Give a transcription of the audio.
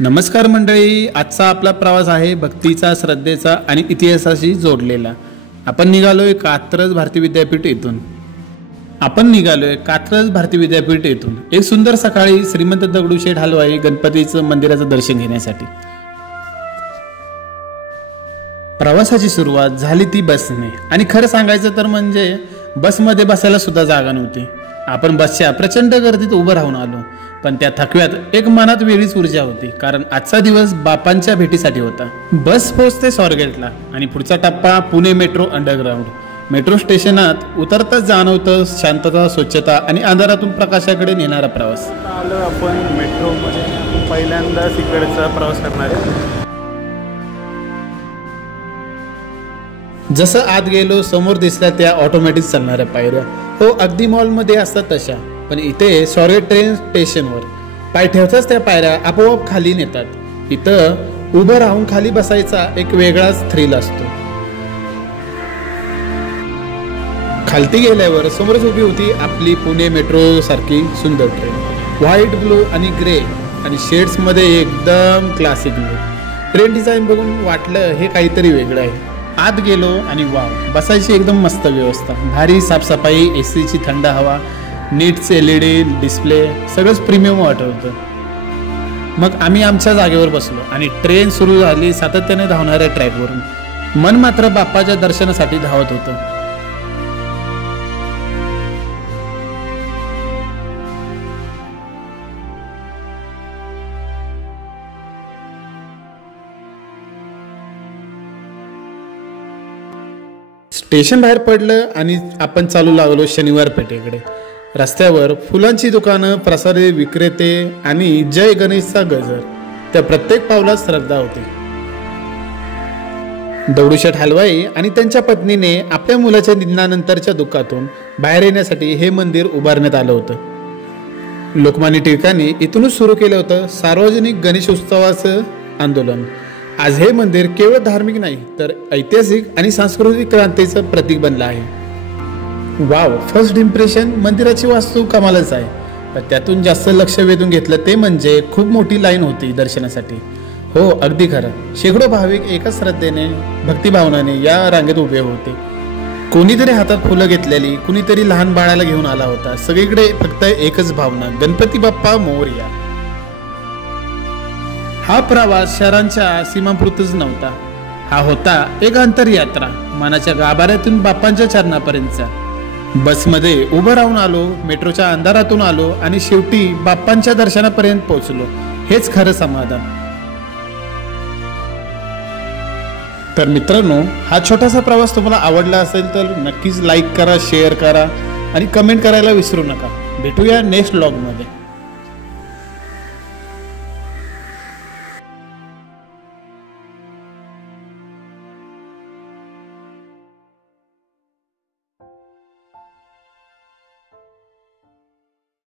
नमस्कार मंडळी, आजचा आपला प्रवास आहे भक्तीचा, श्रद्धेचा आणि इतिहासाशी जोडलेला। आपण निघालोय कात्रज भारती विद्यापीठ येथून। एक सुंदर सकाळी श्रीमंत दगडूशेठ हलवाई गणपतीचं मंदिराचं दर्शन घेण्यासाठी। प्रवासाची सुरुवात झाली ती बसने, आणि खरं सांगायचं तर म्हणजे बसमध्ये बसायला सुद्धा जागा नव्हती। आपण बसच्या प्रचंड गर्दीत उभं राहून आलो, पण त्या थकव्यात एक मनात वेगळीच ऊर्जा होती, कारण आजचा दिवस बापांच्या भेटीसाठी होता। बस पोहोचते स्वारगेटला आणि पुढचा टप्पा पुणे मेट्रो अंडरग्राउंड। मेट्रो स्टेशनात उतरताच जाणवतं शांतता, स्वच्छता आणि अंधारातून प्रकाशाकडे नेणारा प्रवास। आलो आपण मेट्रोमध्ये, पहिल्यांदाच इकडचा प्रवास करणार आहे। जसं आत गेलो समोर दिसल्या त्या ऑटोमॅटिक चालणाऱ्या पायऱ्या। हो, अगदी मॉलमध्ये असतात तशा, पण इथे स्वारगेट ट्रेन स्टेशनवर पाय ठेवताच त्या पायऱ्या आपोआप खाली नेतात। इथं उभं राहून खाली बसायचा एक वेगळाच थ्रिल असतो। खालती गेल्यावर समोरच उभी होती आपली पुणे मेट्रो सारखी सुंदर ट्रेन। व्हाईट, ब्लू आणि ग्रे आणि शेड्स मध्ये एकदम क्लासिक लुक। ट्रेन डिझाईन बघून वाटलं हे काहीतरी वेगळं आहे। आत गेलो आणि वाव, बसायची एकदम मस्त व्यवस्था, भारी साफसफाई, एसीची थंड हवा, नीटचे LED डिस्प्ले, सगळंच प्रीमियम वाटत होतं। मग आम्ही आमच्या जागेवर बसलो आणि ट्रेन सुरू झाली सातत्याने धावणाऱ्या ट्रॅकवरून। मन मात्र बाप्पाच्या दर्शनासाठी धावत होतं। स्टेशन बाहेर पडलं आणि आपण चालू लागलो शनिवार पेठेकडे। रस्त्यावर फुलांची दुकानं, प्रसारी विक्रेते आणि जय गणेशचा गजर, त्या प्रत्येक पावलात श्रद्धा होती। दगडूशेठ हलवाई आणि त्यांच्या पत्नीने आपल्या मुलाच्या निधनानंतरच्या दुःखातून बाहेर येण्यासाठी हे मंदिर उभारण्यात आलं होतं। लोकमान्य टिळकांनी इथूनच सुरू केलं होतं सार्वजनिक गणेश उत्सवाचं आंदोलन। आज हे मंदिर केवळ धार्मिक नाही तर ऐतिहासिक आणि सांस्कृतिक क्रांतीचं प्रतीक बनलं आहे। वाव, फर्स्ट इम्प्रेशन मंदिराची वास्तू कमालच आहे, पण त्यातून जास्त लक्ष वेधून घेतलं ते म्हणजे खूप मोठी लाईन होती दर्शनासाठी। हो, अगदी खरं, शेकडो भाविक एकाच श्रद्धेने, भक्तिभावनाने या रांगेत उभे होते। कोणीतरी हातात फुलं घेतलेली, कुणीतरी लहान बाळाला घेऊन आला होता। सगळीकडे फक्त एकच भावना, गणपती बाप्पा मोरया। हा प्रवास शहरांच्या सीमापुरतच नव्हता, हा होता एक अंतरयात्रा, मनाच्या गाभाऱ्यातून बाप्पांच्या चरणापर्यंतचा। बसमध्ये उभं राहून आलो, मेट्रोच्या अंधारातून आलो आणि शेवटी बाप्पांच्या दर्शनापर्यंत पोहोचलो, हेच खरं समाधान। तर मित्रांनो, हा छोटासा प्रवास तुम्हाला आवडला असेल तर नक्कीच लाईक करा, शेअर करा आणि कमेंट करायला विसरू नका। भेटूया नेक्स्ट व्लॉगमध्ये।